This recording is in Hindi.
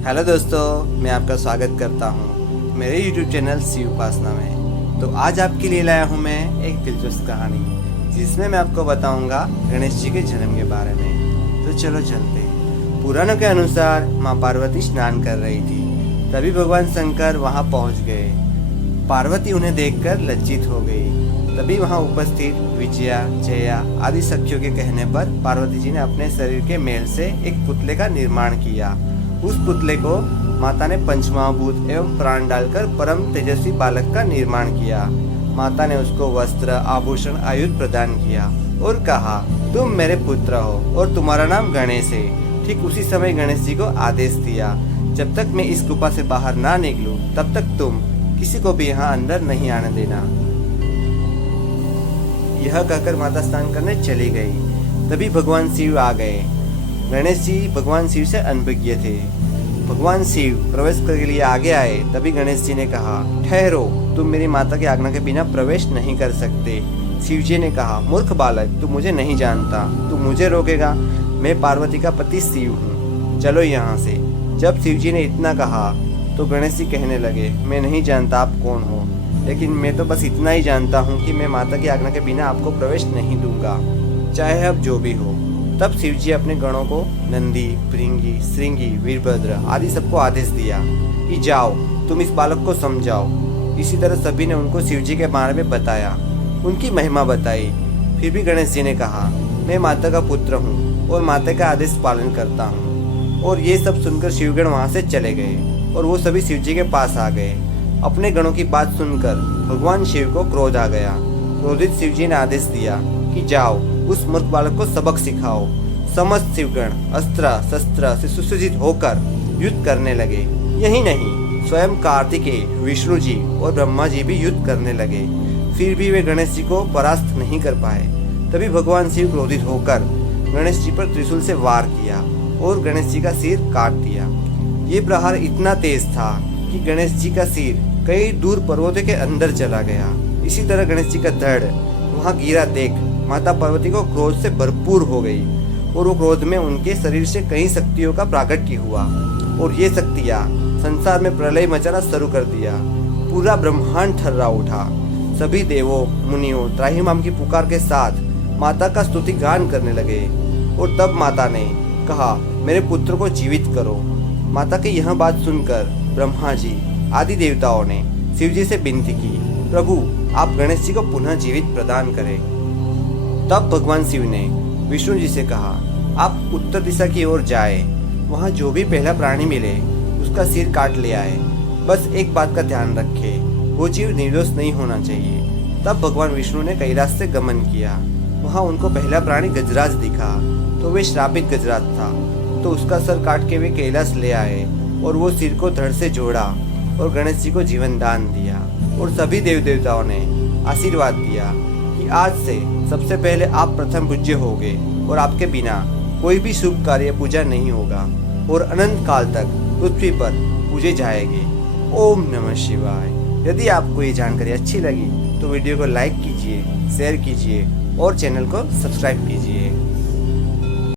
हेलो दोस्तों, मैं आपका स्वागत करता हूँ मेरे YouTube चैनल शिव उपासना में। तो आज आपके लिए लाया हूँ मैं एक दिलचस्प कहानी, जिसमें मैं आपको बताऊँगा गणेश जी के जन्म के बारे में। तो चलो चलते। पुराणों के अनुसार माँ पार्वती स्नान कर रही थी, तभी भगवान शंकर वहाँ पहुँच गए। पार्वती उन्हें देखकर लज्जित हो गई। तभी वहाँ उपस्थित विजया, जया आदि सखियों के कहने पर पार्वती जी ने अपने शरीर के मेल से एक पुतले का निर्माण किया। उस पुतले को माता ने पंचमहाभूत एवं प्राण डालकर परम तेजस्वी बालक का निर्माण किया। माता ने उसको वस्त्र, आभूषण, आयुध प्रदान किया और कहा, तुम मेरे पुत्र हो और तुम्हारा नाम गणेश है। ठीक उसी समय गणेश जी को आदेश दिया, जब तक मैं इस गुफा से बाहर ना निकलूं, तब तक तुम किसी को भी यहाँ अंदर नहीं आने देना। यह कहकर माता स्नान करने चली गई। तभी भगवान शिव आ गए। गणेश जी भगवान शिव से अनभिज्ञ थे। भगवान शिव प्रवेश करने के लिए आगे आए। तभी गणेश जी ने कहा, ठहरो, तुम मेरी माता की आज्ञा के बिना प्रवेश नहीं कर सकते। शिव जी ने कहा, मूर्ख बालक, तू मुझे नहीं जानता, तू मुझे रोकेगा? मैं पार्वती का पति शिव हूँ, चलो यहाँ से। जब शिव जी ने इतना कहा तो गणेश जी कहने लगे, मैं नहीं जानता आप कौन हो, लेकिन मैं तो बस इतना ही जानता हूँ कि मैं माता की आज्ञा के बिना आपको प्रवेश नहीं दूंगा, चाहे अब जो भी हो। तब शिव जी अपने गणों को नंदी, भृंगी, श्रृंगी, वीरभद्र आदि सबको आदेश दिया कि जाओ, तुम इस बालक को समझाओ। इसी तरह सभी ने उनको शिव जी के बारे में बताया, उनकी महिमा बताई। फिर भी गणेश जी ने कहा, मैं माता का पुत्र हूँ और माता का आदेश पालन करता हूँ। और ये सब सुनकर शिवगण वहाँ से चले गए और वो सभी शिव जी के पास आ गए। अपने गणों की बात सुनकर भगवान शिव को क्रोध आ गया। क्रोधित शिव जी ने आदेश दिया कि जाओ, उस मूर्ख बालक को सबक सिखाओ। समस्त शिवगण अस्त्र शस्त्र से सुसज्जित होकर युद्ध करने लगे। यही नहीं, स्वयं कार्तिकेय, विष्णु जी और ब्रह्मा जी भी युद्ध करने लगे। फिर भी वे गणेश जी को परास्त नहीं कर पाए। तभी भगवान शिव क्रोधित होकर गणेश जी पर त्रिशूल से वार किया और गणेश जी का सिर काट दिया। ये प्रहार इतना तेज था कि गणेश जी का सिर कई दूर पर्वतों के अंदर चला गया। इसी तरह गणेश जी का धड़ वहाँ गिरा देख माता पार्वती को क्रोध से भरपूर हो गई और वो क्रोध में उनके शरीर से कई शक्तियों का प्राकट्य हुआ और ये शक्तियाँ संसार में प्रलय मचाना शुरू कर दिया। पूरा ब्रह्मांड थर्रा उठा। सभी देवों, मुनियों त्राहिमाम की पुकार के साथ माता का स्तुति गान करने लगे। और तब माता ने कहा, मेरे पुत्र को जीवित करो। माता की यह बात सुनकर ब्रह्मा जी आदि देवताओं ने शिव जी से विनती की, प्रभु आप गणेश जी को पुनः जीवित प्रदान करें। तब भगवान शिव ने विष्णु जी से कहा, आप उत्तर दिशा की ओर जाए, वहाँ जो भी पहला प्राणी मिले उसका सिर काट ले आए। बस एक बात का ध्यान रखे, वो जीव निर्दोष नहीं होना चाहिए। तब भगवान विष्णु ने कैलाश से गमन किया। वहाँ उनको पहला प्राणी गजराज दिखा, तो वे श्रापित गजराज था। तो उसका सर काट के वे कैलाश ले आए और वो सिर को धड़ से जोड़ा और गणेश जी को जीवन दान दिया। और सभी देव देवताओं ने आशीर्वाद दिया कि आज से सबसे पहले आप प्रथम पूज्य होगे और आपके बिना कोई भी शुभ कार्य पूजा नहीं होगा और अनंत काल तक पृथ्वी पर पूजे जाएंगे। ओम नमः शिवाय। यदि आपको ये जानकारी अच्छी लगी तो वीडियो को लाइक कीजिए, शेयर कीजिए और चैनल को सब्सक्राइब कीजिए।